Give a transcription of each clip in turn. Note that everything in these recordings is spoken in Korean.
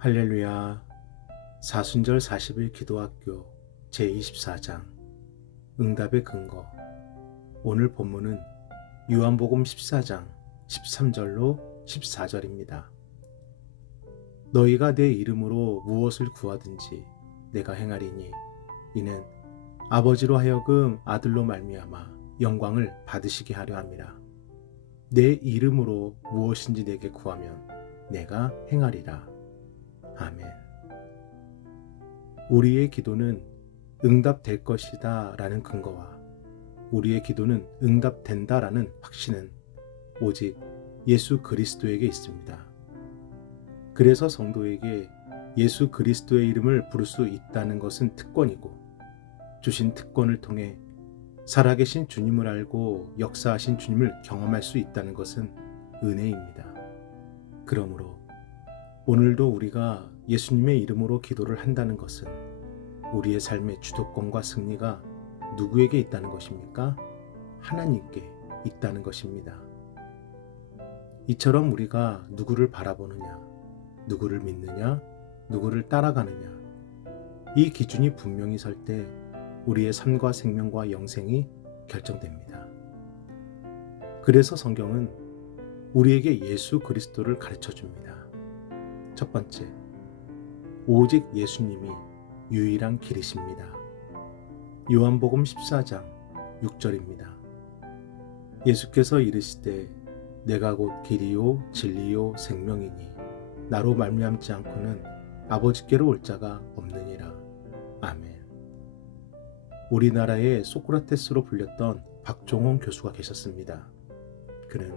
할렐루야. 사순절 40일 기도학교 제24장 응답의 근거. 오늘 본문은 요한복음 14장 13절로 14절입니다. 너희가 내 이름으로 무엇을 구하든지 내가 행하리니 이는 아버지로 하여금 아들로 말미암아 영광을 받으시게 하려 함이라. 내 이름으로 무엇인지 내게 구하면 내가 행하리라. 아멘. 우리의 기도는 응답될 것이다 라는 근거와 우리의 기도는 응답된다 라는 확신은 오직 예수 그리스도에게 있습니다. 그래서 성도에게 예수 그리스도의 이름을 부를 수 있다는 것은 특권이고, 주신 특권을 통해 살아계신 주님을 알고 역사하신 주님을 경험할 수 있다는 것은 은혜입니다. 그러므로 오늘도 우리가 예수님의 이름으로 기도를 한다는 것은 우리의 삶의 주도권과 승리가 누구에게 있다는 것입니까? 하나님께 있다는 것입니다. 이처럼 우리가 누구를 바라보느냐, 누구를 믿느냐, 누구를 따라가느냐, 이 기준이 분명히 설 때 우리의 삶과 생명과 영생이 결정됩니다. 그래서 성경은 우리에게 예수 그리스도를 가르쳐 줍니다. 첫 번째, 오직 예수님이 유일한 길이십니다. 요한복음 14장 6절입니다. 예수께서 이르시되 내가 곧 길이요 진리요 생명이니 나로 말미암지 않고는 아버지께로 올 자가 없느니라. 아멘. 우리나라의 소크라테스로 불렸던 박종원 교수가 계셨습니다. 그는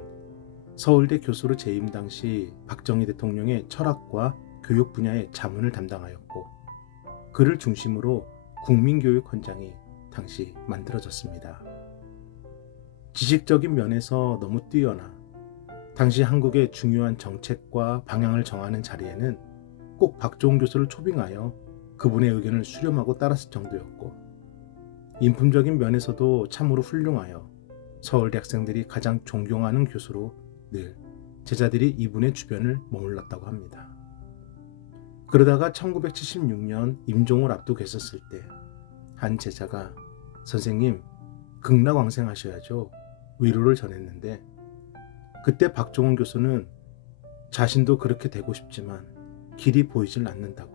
서울대 교수로 재임 당시 박정희 대통령의 철학과 교육 분야의 자문을 담당하였고, 그를 중심으로 국민교육헌장이 당시 만들어졌습니다. 지식적인 면에서 너무 뛰어나 당시 한국의 중요한 정책과 방향을 정하는 자리에는 꼭 박종원 교수를 초빙하여 그분의 의견을 수렴하고 따랐을 정도였고, 인품적인 면에서도 참으로 훌륭하여 서울대 학생들이 가장 존경하는 교수로 늘 제자들이 이분의 주변을 머물렀다고 합니다. 그러다가 1976년 임종을 앞두고 계셨을 때 한 제자가 선생님 극락왕생하셔야죠 위로를 전했는데, 그때 박종원 교수는 자신도 그렇게 되고 싶지만 길이 보이질 않는다고,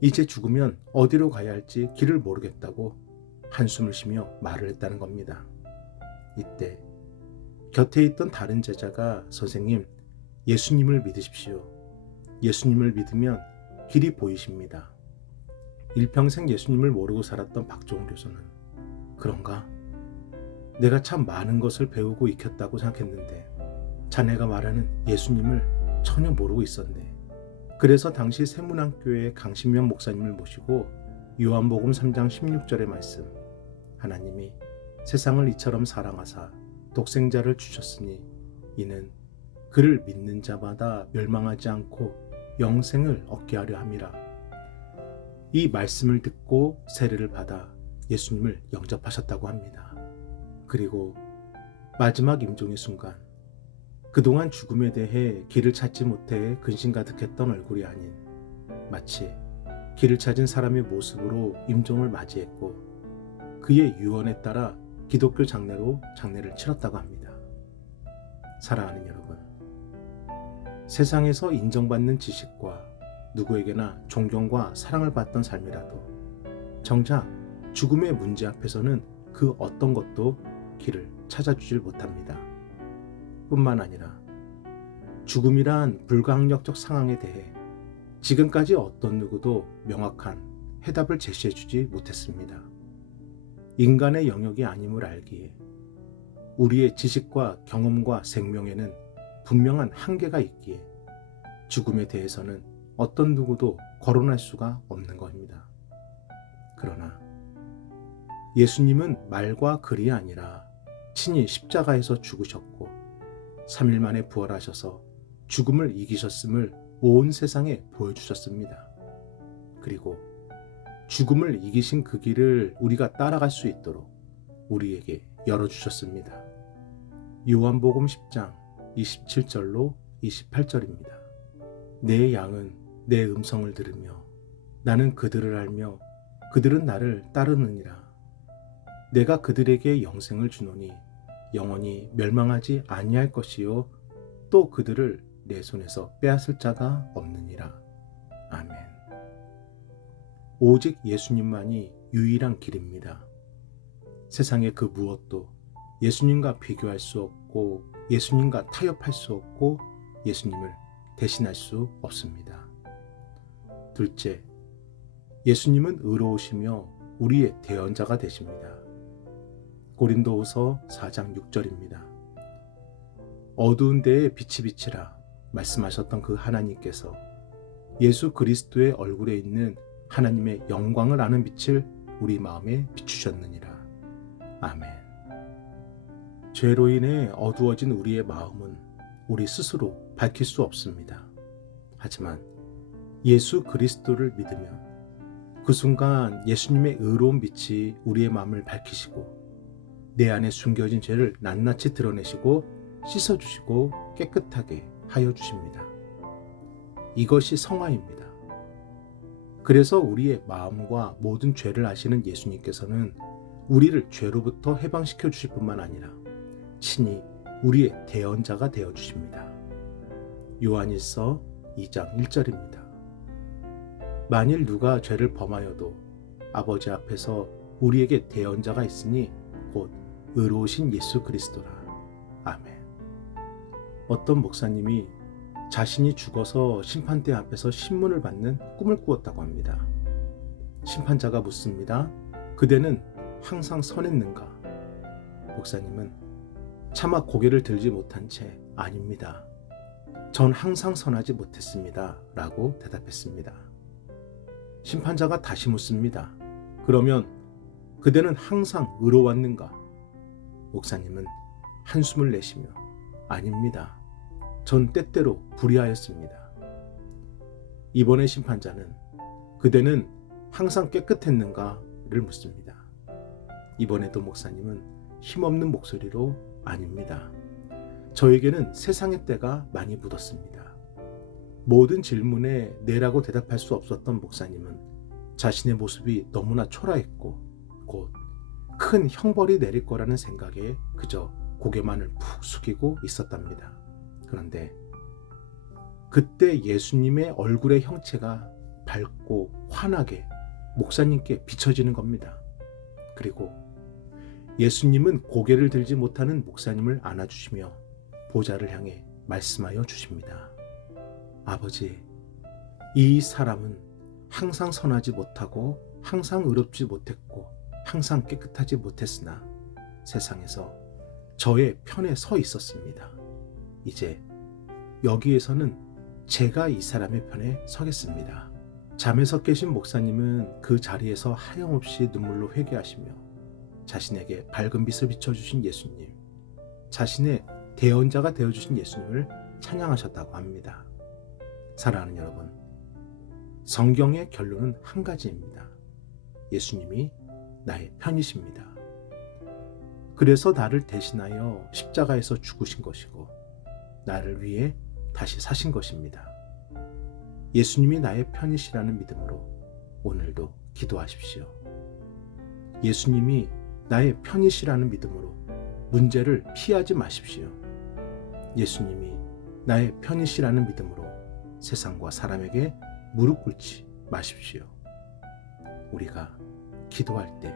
이제 죽으면 어디로 가야 할지 길을 모르겠다고 한숨을 쉬며 말을 했다는 겁니다. 이때 곁에 있던 다른 제자가 선생님 예수님을 믿으십시오. 예수님을 믿으면 길이 보이십니다. 일평생 예수님을 모르고 살았던 박종원 교수는 그런가? 내가 참 많은 것을 배우고 익혔다고 생각했는데 자네가 말하는 예수님을 전혀 모르고 있었네. 그래서 당시 세문안교회 강신명 목사님을 모시고 요한복음 3장 16절의 말씀, 하나님이 세상을 이처럼 사랑하사 독생자를 주셨으니 이는 그를 믿는 자마다 멸망하지 않고 영생을 얻게 하려 함이라. 이 말씀을 듣고 세례를 받아 예수님을 영접하셨다고 합니다. 그리고 마지막 임종의 순간, 그동안 죽음에 대해 길을 찾지 못해 근심가득했던 얼굴이 아닌 마치 길을 찾은 사람의 모습으로 임종을 맞이했고, 그의 유언에 따라 기독교 장례로 장례를 치렀다고 합니다. 사랑하는 여러분, 세상에서 인정받는 지식과 누구에게나 존경과 사랑을 받던 삶이라도 정작 죽음의 문제 앞에서는 그 어떤 것도 길을 찾아주질 못합니다. 뿐만 아니라 죽음이란 불가항력적 상황에 대해 지금까지 어떤 누구도 명확한 해답을 제시해주지 못했습니다. 인간의 영역이 아님을 알기에 우리의 지식과 경험과 생명에는 분명한 한계가 있기에 죽음에 대해서는 어떤 누구도 거론할 수가 없는 겁니다. 그러나 예수님은 말과 글이 아니라 친히 십자가에서 죽으셨고 3일 만에 부활하셔서 죽음을 이기셨음을 온 세상에 보여주셨습니다. 그리고 죽음을 이기신 그 길을 우리가 따라갈 수 있도록 우리에게 열어주셨습니다. 요한복음 10장 27절로 28절입니다. 내 양은 내 음성을 들으며 나는 그들을 알며 그들은 나를 따르느니라. 내가 그들에게 영생을 주노니 영원히 멸망하지 아니할 것이요 또 그들을 내 손에서 빼앗을 자가 없느니라. 아멘. 오직 예수님만이 유일한 길입니다. 세상의 그 무엇도 예수님과 비교할 수 없고 예수님과 타협할 수 없고 예수님을 대신할 수 없습니다. 둘째, 예수님은 의로우시며 우리의 대언자가 되십니다. 고린도후서 4장 6절입니다. 어두운 데에 빛이 비치라 말씀하셨던 그 하나님께서 예수 그리스도의 얼굴에 있는 하나님의 영광을 아는 빛을 우리 마음에 비추셨느니라. 아멘. 죄로 인해 어두워진 우리의 마음은 우리 스스로 밝힐 수 없습니다. 하지만 예수 그리스도를 믿으면 그 순간 예수님의 의로운 빛이 우리의 마음을 밝히시고 내 안에 숨겨진 죄를 낱낱이 드러내시고 씻어주시고 깨끗하게 하여 주십니다. 이것이 성화입니다. 그래서 우리의 마음과 모든 죄를 아시는 예수님께서는 우리를 죄로부터 해방시켜 주실 뿐만 아니라 친히 우리의 대언자가 되어 주십니다. 요한일서 2장 1절입니다. 만일 누가 죄를 범하여도 아버지 앞에서 우리에게 대언자가 있으니 곧 의로우신 예수 그리스도라. 아멘. 어떤 목사님이 자신이 죽어서 심판대 앞에서 신문을 받는 꿈을 꾸었다고 합니다. 심판자가 묻습니다. 그대는 항상 선했는가? 목사님은 차마 고개를 들지 못한 채 아닙니다. 전 항상 선하지 못했습니다. 라고 대답했습니다. 심판자가 다시 묻습니다. 그러면 그대는 항상 의로웠는가? 목사님은 한숨을 내쉬며 아닙니다. 전 때때로 불의하였습니다. 이번에 심판자는 그대는 항상 깨끗했는가를 묻습니다. 이번에도 목사님은 힘없는 목소리로 아닙니다. 저에게는 세상의 때가 많이 묻었습니다. 모든 질문에 네라고 대답할 수 없었던 목사님은 자신의 모습이 너무나 초라했고 곧 큰 형벌이 내릴 거라는 생각에 그저 고개만을 푹 숙이고 있었답니다. 그런데 그때 예수님의 얼굴의 형체가 밝고 환하게 목사님께 비춰지는 겁니다. 그리고 예수님은 고개를 들지 못하는 목사님을 안아주시며 보좌를 향해 말씀하여 주십니다. 아버지, 이 사람은 항상 선하지 못하고 항상 의롭지 못했고 항상 깨끗하지 못했으나 세상에서 저의 편에 서 있었습니다. 이제 여기에서는 제가 이 사람의 편에 서겠습니다. 잠에서 깨신 목사님은 그 자리에서 하염없이 눈물로 회개하시며 자신에게 밝은 빛을 비춰주신 예수님, 자신의 대언자가 되어주신 예수님을 찬양하셨다고 합니다. 사랑하는 여러분, 성경의 결론은 한 가지입니다. 예수님이 나의 편이십니다. 그래서 나를 대신하여 십자가에서 죽으신 것이고 나를 위해 다시 사신 것입니다. 예수님이 나의 편이시라는 믿음으로 오늘도 기도하십시오. 예수님이 나의 편이시라는 믿음으로 문제를 피하지 마십시오. 예수님이 나의 편이시라는 믿음으로 세상과 사람에게 무릎 꿇지 마십시오. 우리가 기도할 때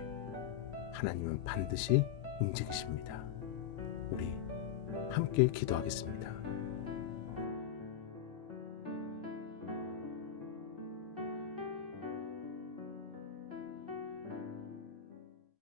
하나님은 반드시 움직이십니다. 우리 함께 기도하겠습니다.